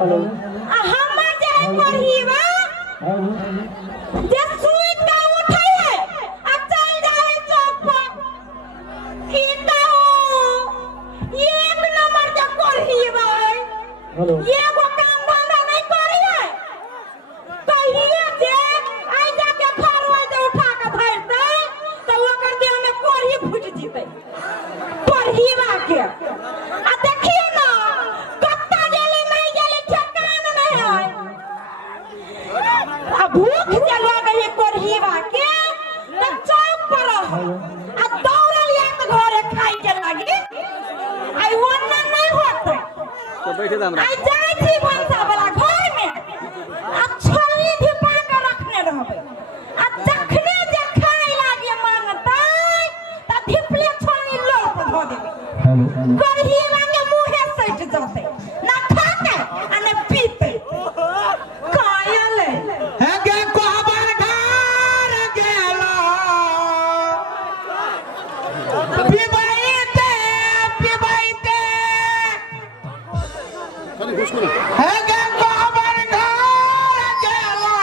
हम जाए पढ़ीवा जे सुई का उठे है आ चल जाए चौक पर की एक नंबर के पढ़ीवा ये वो काम धंधा नहीं करी है कहिए जे आई जाके फरवा जे उठा के धरते तो ओकर देह में कोढ़ी फूट जीते पढ़ीवा के आ देखिए ना कत्ता गेले नहीं गेले ठकान नहीं है आ भूख जला गई कोढ़ीवा के तो चौक पर आ दौड़ लिया तो घरे खाई के लागी आई वन्ना नहीं होते तो बैठे थे हमरा आई जाई थी भंसा वाला घर में आ छोरी धिपा के रखने रहबे आ जखने जे खाई लागे मांगतै त धिपले छोरी लोट धो देबे कोढ़ीवा के मुंहे सट जते ना खाते आ ना पीते कायले है गे कोहबर घर गेलो पिबैते पिबैते खाली घुस को है गे कोहबर घर गेलो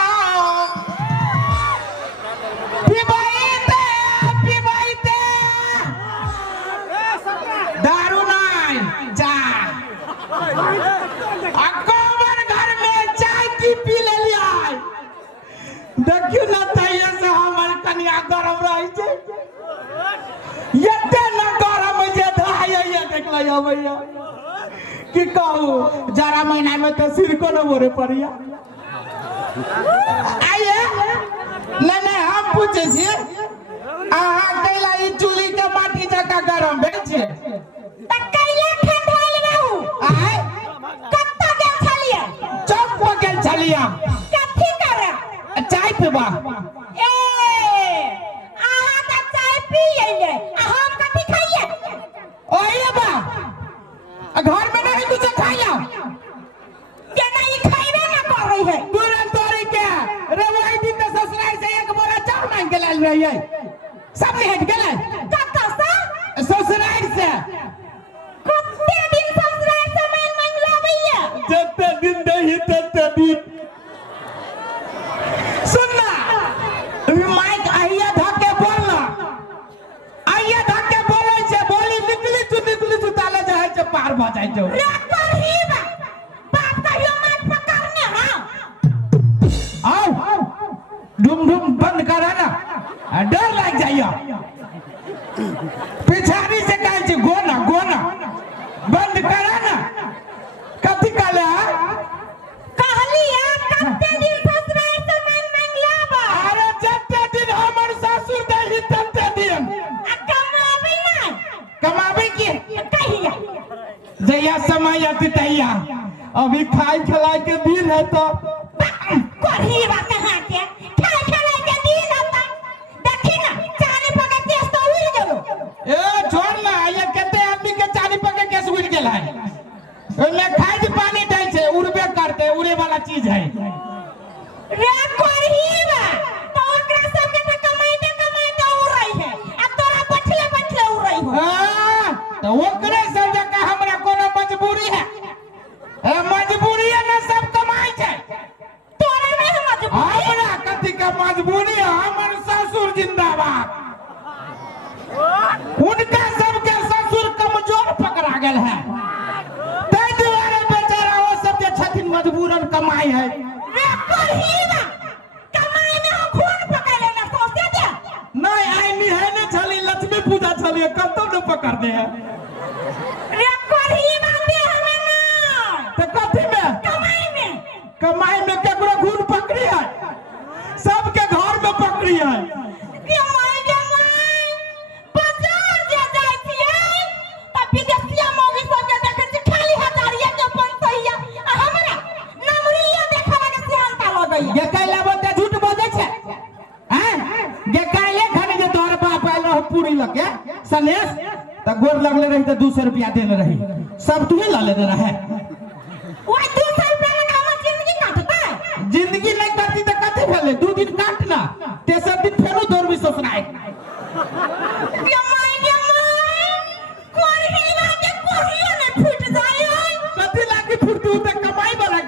पिबैते पिबैते दारू नहीं जा आ कोहबर घर में चाय की पी ले लिया देखियो ना तैये से हमर कनिया गरम रही छे एते न गरम जे धाये ये देखला या भैया की कहू जरा महीना में तो सिर को न मोरे पड़िया आइए नहीं हम पूछे छी आहा कैला ई चूल्ही के माटी जका गरम भेल छे त कैला ठंडाल रहू आय कत्ता गेल छलिए चौक पर गेल छलिया कथी करे चाय पीबा ए आहा त चाय पियले आ हम कथी खाइए ओए बा घर में नहीं कुछ खाइला जे नहीं खाइबे ना करे है तुरंत तोरी के रे वही दिन तो ससुराल से एक बोरा चावल मांग के लाल रही सब हट गेलै कत्ता से ससुराल से कत्ते दिन ससुराल से मांग लाबैया जते दिन दही तते दिन सुनना माइक आइया धके बोलना आइया धके बोलै छे बोली निकली तू ताले जाय छे पार भ जाय छे रे पढ़ीबा बाप कहियो माइक पकड़ने हां आओ डुम डुम बंद करा ना डर लग जाइयो पिछाड़ी से कहै छे गोना गोना बंद करा ना कथी कहले कहलिए कत्ते दिन ससुराल से मांग लाबा अरे जते दिन हमर सासुर दही तते दिन आ कमाबे ना कमाबे की कहिया जया समय आती तैया अभी खाई खिलाई के दिन है तो कोढ़ीवा कहां के खाए खाए के दिन होता देखी ना चाली पके केस तो उड़ गेलो ए छोड़ ना ये कते आदमी के चाली पके केस उड़ गेल है ओमे खाद पानी दै छै उड़बे करते उड़े वाला चीज है रे कोढ़ीवा तो ओकरा सब के कमाइते उड़ रही है अब तोरा बैठले बैठले उड़ रही हो तो ओकरे सब जका हमरा कोनो मजबूरी है मजबूरी है ना सब कमाई छै तोरा नहीं मजबूरी हमरा कथी के मजबूरी है हमर ससुर जिंदाबाद उनका सबके ससुर कमजोर पकड़ा गेल है ताहि दुआरे बेचारा वो सब जे छथिन मजबूरन कमाई है रे कोढ़ीवा कमाई में हम खून पकड़ लेना सोचे दे नहीं आई निहने छली लक्ष्मी पूजा छली कतौ न पकड़ दे है रे कोढ़ीवा दे हमें ना तो कथी में कमाई में केकरो घून पकड़ी है सबके घर में पकड़ी है बाजार जे जाय छियै त विदेशिया मौगी सब के देखै छी खाली हजारिया के 500 आ हमरा नमरिया देखा के सियानता लगैया ये कैला बोलते झूठ बोलै छै हैं ये कैले खने जे तोहर बाप आइल रह पूरी लगे सनेश त गोर लगले रही त 200 रुपया देले रही सब तू ही ला लेने रहे ओए 200 रुपया में हमर जिंदगी काटता जिंदगी नहीं करती तो कथी भेले 2 दिन काटना तेसर दिन फेरो दौड़बी ससुराल कोढ़ीवा के कोढ़ियो ने फूट जाय कथी लागी फुटू त कमाई वाला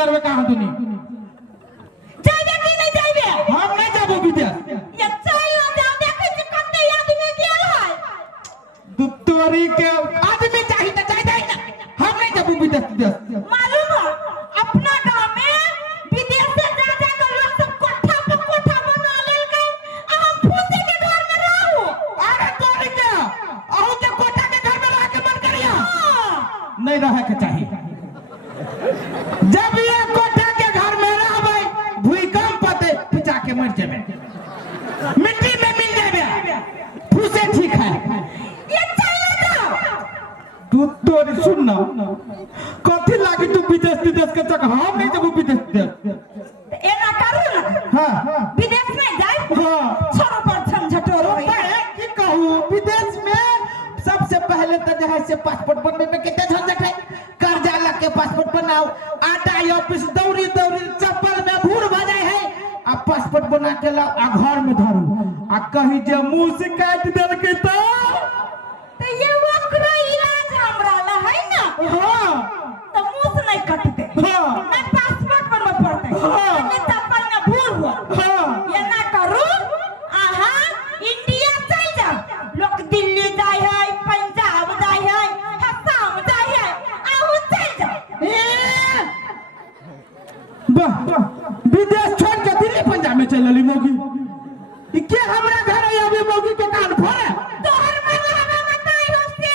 करबे कहां दुनी जाइबे कि नहीं जाइबे हम नहीं जाबो विदेश ये चल ना जाओ देखै छी कते आदमी गेल है तोरी के आदमी चाहिए त जाय जाय ना हम नहीं जाबो विदेश मालूम है अपना गांव में विदेश से जा जा कर लोग सब कोठा पे कोठा बना लेलकै आ हम फूसे के घर में रहू अरे तोरी के अहू के कोठा के घर में रह के मन करिया नहीं रहे के चाहिए जब ये कोठा के घर में रहबै भूकंप पते पिचा के मर जेबे मिट्टी में मिल जेबे फूसे ठीक है ये चल ना जाओ तू तोरी सुन ना कथी लागी तू विदेश के चक हम नहीं जब विदेश एना करू ना हां विदेश में जाए हां छोरो पर झंझटो रही की कहूं विदेश में सबसे पहले तो जहां से पासपोर्ट बनने में कितने झंझट है कर्जा लग के पासपोर्ट बनाओ आटा ऑफिस दौड़ी चप्पल में भूर भजाए है आ पासपोर्ट बना के लाओ आ घर में धरू आ कहीं जे मुंह से काट देल के तो ये वक्र इलाज हमरा ला है ना हां तो मुंह से नहीं कटते हां ना पासपोर्ट बनवा पड़ते हाँ। ना चप्पल में भूर हुआ हां ये ना करू आहा इंडिया चल जाओ लोग दिल्ली जाए है पंजाब जाए है असम जाए है आहू चल जाओ वाह विदेश छोड़ के दिल्ली पंजाब में चलली मोगी ई के हमरा घर है अभी मोगी के कान फोड़े तोहर मनवा बताई होसे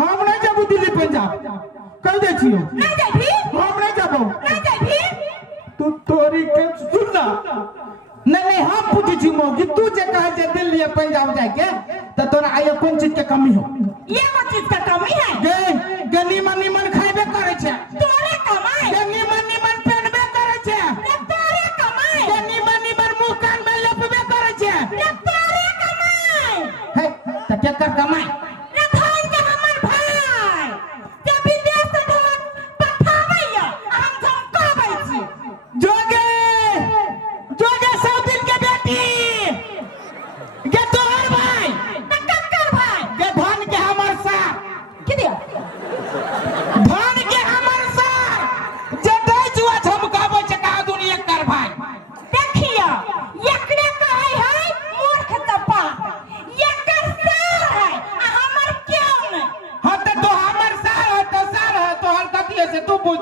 हम नहीं जाबू दिल्ली पंजाब कह दे छियो नहीं जाबी हम नहीं जाबो नहीं जाबी तू तोरी के सुनना नहीं हम पूछी छी मोगी तू जे कहे जे दिल्ली या पंजाब जाए के त तोरा आयो कोन चीज के कमी हो ये वो चीज का कमी है गनी मन खाइबे करे छे तोरे कमाई गनी मन पहनबे करे छे रे तोरे कमाई गनी मन मुंह कान में लेपबे करे छे रे तोरे कमाई है त केकर कमाई रे धान के हमर भाई जे विदेश से धान पठावैया हम कहबै छी जोगे सब दिन के बेटी गे तोहर भाई कक्कर भाई गे धन के हमर सार की दिया धन के हमर सार जे दै जुआ झमकाबै छै का दुनिया कर भाई देखिया एकरे कहै है मूर्ख तपा एकर सार है आ हमर क्यों नहीं हां त तो हमर सार है तो तोहर कथि है से तू पूछ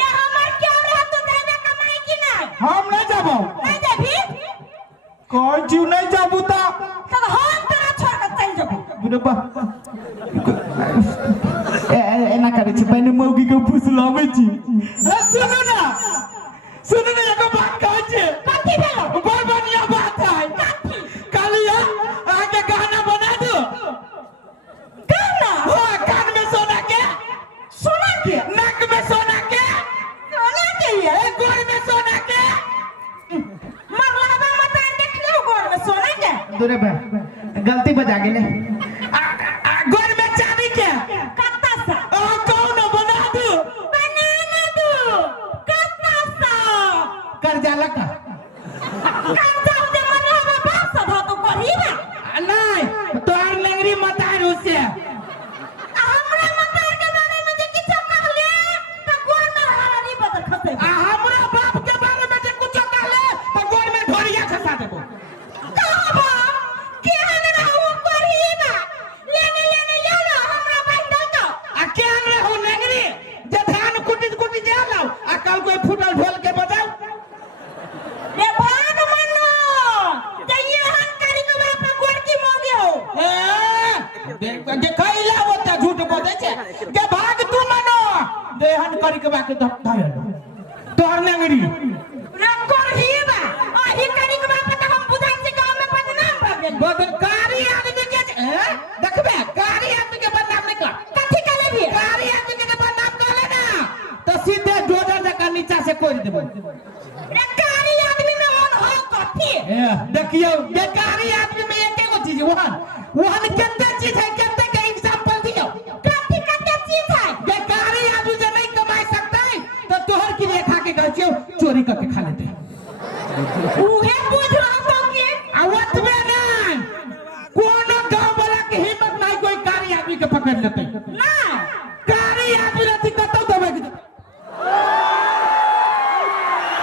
रे हमर क्यों रह तू जाबे कमाई कि नहीं हम नहीं जाबो नहीं जाबी कोई जीव नहीं जाबू त तब हम तोरा छोड़ के चल जाबो बुढ़ा एना करे छी पहिने मौगी के फुसलाबै छी सुनु ना एगो बात कहै छी कथी भेलो बड़ बढ़िया बात है कथी कालिया आगे गाना बना दो गाना हां कान में सोना के नाक में सोना के लिए गोर में सोना के मरलाबा मत देख ले गोर में सोना के दूरे बे गलती बजा गेले गोर में चाबी के कत्ता सा कौन बना दू बनाना दू कत्ता सा कर्जा लका कत्ता दे मरलाबा बाप सा तो करी ना नहीं तोहर लंगरी मतार उसे हमरा मतार के बारे में जे किछ कहले त गोर में हरानी बदल खसे हमरा बाप के बारे में जे कुछ कहले तो गोर में ढोरिया खसा देबो कहबा केहन रहू करीबा लेने यालो हमरा बंदल तो आ केहन रहू लंगरी जे धान कुटी जे लाओ आ कल कोई फुटल ढोल के बजाओ रे भाग मनो जइए हम करी के बाप गोर की मोगी हो जे खइला होता झूठ बोले छे के भाग तू मनो देहन करी के बाके धर तोहर लंगरी रे करहीबा आही करी के बाप त हम बुझाई से गांव में बदनाम भ गेल बदकारी आदमी के देखबे कारी आदमी के बदनाम नहीं कर कथी करे भी कारी आदमी के बदनाम करले ना तो सीधे डोजर जका नीचा से कोड़ देबो रे कारी आदमी में on हो कथी देखियो बेकारी आदमी में एके गो चीज वहन केते चीज है केते के एग्जांपल दियो कथी चीज है बेकारी आदमी जे नहीं कमा सकता है तो तोहर की रेखा के कहचियो चोरी करके खा लेते उहे बुझ रहा